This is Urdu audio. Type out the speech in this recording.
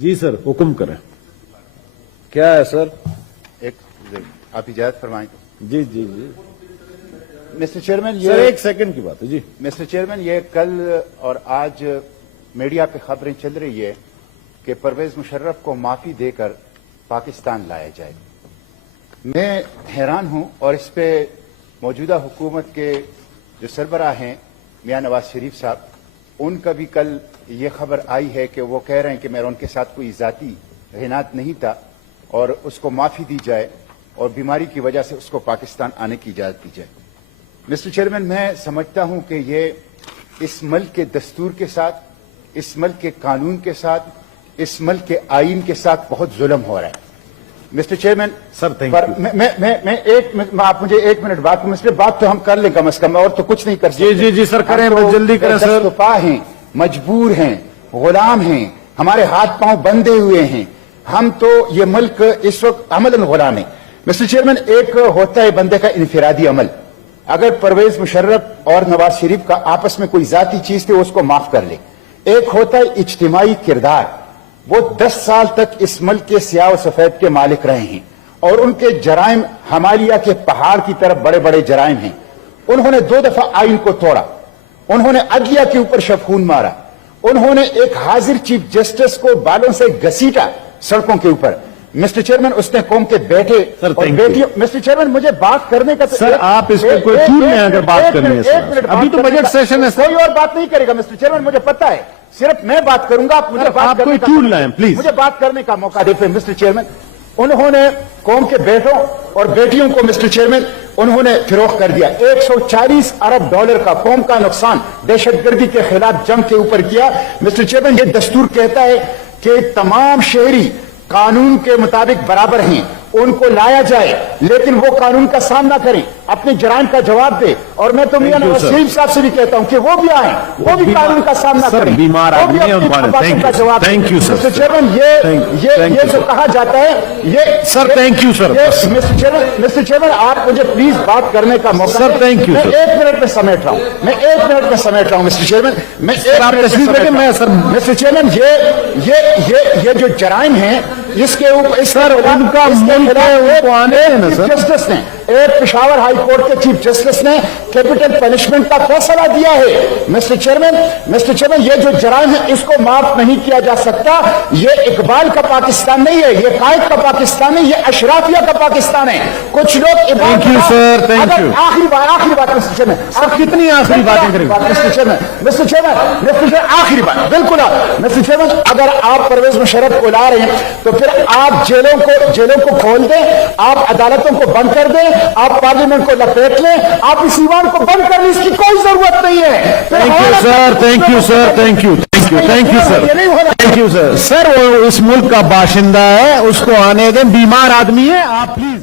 جی سر حکم کریں. کیا ہے سر؟ ایک آپ اجازت فرمائیں. جی جی جی مسٹر چیئرمین سر یہ ایک سیکنڈ کی بات ہے. جی مسٹر چیئرمین یہ کل اور آج میڈیا پہ خبریں چل رہی ہے کہ پرویز مشرف کو معافی دے کر پاکستان لایا جائے. میں حیران ہوں اور اس پہ موجودہ حکومت کے جو سربراہ ہیں میاں نواز شریف صاحب, ان کا بھی کل یہ خبر آئی ہے کہ وہ کہہ رہے ہیں کہ میرا ان کے ساتھ کوئی ذاتی عناد نہیں تھا اور اس کو معافی دی جائے اور بیماری کی وجہ سے اس کو پاکستان آنے کی اجازت دی جائے. مسٹر چیئرمین میں سمجھتا ہوں کہ یہ اس ملک کے دستور کے ساتھ, اس ملک کے قانون کے ساتھ, اس ملک کے آئین کے ساتھ بہت ظلم ہو رہا ہے. مسٹر چیئرمین سر تھینک میں آپ مجھے ایک منٹ بات مسٹر بات تو ہم کر لیں کم از کم, اور تو کچھ نہیں کر سکتے. جی جی سر کریں, بس جلدی کریں سر. دستپا ہیں, مجبور ہیں, غلام ہیں, ہمارے ہاتھ پاؤں بندھے ہوئے ہیں, ہم تو یہ ملک اس وقت عملاً غلام ہے. مسٹر چیئرمین ایک ہوتا ہے بندے کا انفرادی عمل. اگر پرویز مشرف اور نواز شریف کا آپس میں کوئی ذاتی چیز تھی اس کو معاف کر لے. ایک ہوتا ہے اجتماعی کردار. وہ 10 سال تک اس ملک کے سیاہ و سفید کے مالک رہے ہیں اور ان کے جرائم ہمالیہ کے پہاڑ کی طرف بڑے بڑے جرائم ہیں. انہوں نے 2 دفعہ آئین کو توڑا, انہوں نے عدلیہ کے اوپر شفخون مارا, انہوں نے ایک حاضر چیف جسٹس کو بالوں سے گھسیٹا سڑکوں کے اوپر. مسٹر چیئرمین اس نے قوم کے بیٹے اور بیٹیوں. مسٹر چیئرمین مجھے بات کرنے کا سر آپ اس کو کوئی ٹول میں اگر بات کرنی ہے سر, ابھی تو بجٹ سیشن ہے. کوئی اور بات نہیں کرے گا مسٹر چیئرمین, مجھے پتا ہے, صرف میں بات کروں گا. آپ مجھے بات کوئی ٹول لائیں پلیز, مجھے بات کرنے کا موقع دیں. مسٹر چیئرمین انہوں نے قوم کے بیٹوں اور بیٹیوں کو مسٹر چیئرمین انہوں نے فروخت کر دیا. 140 ارب ڈالر کا قوم کا نقصان دہشت گردی کے خلاف جنگ کے اوپر کیا. مسٹر چیئرمین یہ دستور کہتا ہے کہ تمام شہری قانون کے مطابق برابر ہیں, ان کو لایا جائے, لیکن وہ قانون کا سامنا کریں, اپنے جرائم کا جواب دے. اور میں تو میاں نواز شریف صاحب سے بھی کہتا ہوں کہ وہ بھی آئیں, وہ بھی قانون کا سامنا کریں, بیمار آدمی ہیں کا جواب. Thank you sir. Mister chairman یہ جو کہا جاتا ہے یہ sir thank you sir. Mister chairman آپ مجھے پلیز بات کرنے کا موقع سر تھینک یو. میں 1 منٹ میں سمیٹ رہا ہوں, میں 1 منٹ میں سمیٹ رہا ہوں مسٹر چیئرمین. میں مسٹر چیئرمین یہ جو جرائم ہیں اس کے اوپر سر ان کا جسٹس نے, ایک پشاور ہائی کورٹ کے چیف جسٹس نے کیپٹل پنشمنٹ کا فیصلہ دیا ہے. مسٹر چیئرمین یہ جو جرائم ہے اس کو معاف نہیں کیا جا سکتا. یہ اقبال کا پاکستان نہیں ہے, یہ قائد کا پاکستان نہیں, یہ اشرافیہ کا پاکستان ہے. کچھ لوگ آخری بات مسٹر چیئرمین, کتنی آخری باتیں کریں مسٹر چیئرمین آخری بات بالکل. مسٹر چیئرمین اگر آپ پرویز مشرف کو لا رہے ہیں تو پھر آپ جیلوں کو کھول دیں, آپ عدالتوں کو بند کر دیں, آپ پارلیمنٹ کو لپیٹ لیں, آپ اس ایوان کو بند کرنے اس کی کوئی ضرورت نہیں ہے. Thank you sir, thank you sir, thank you thank you sir, thank you sir. Sir وہ اس ملک کا باشندہ ہے, اس کو آنے دیں, بیمار آدمی ہے, آپ پلیز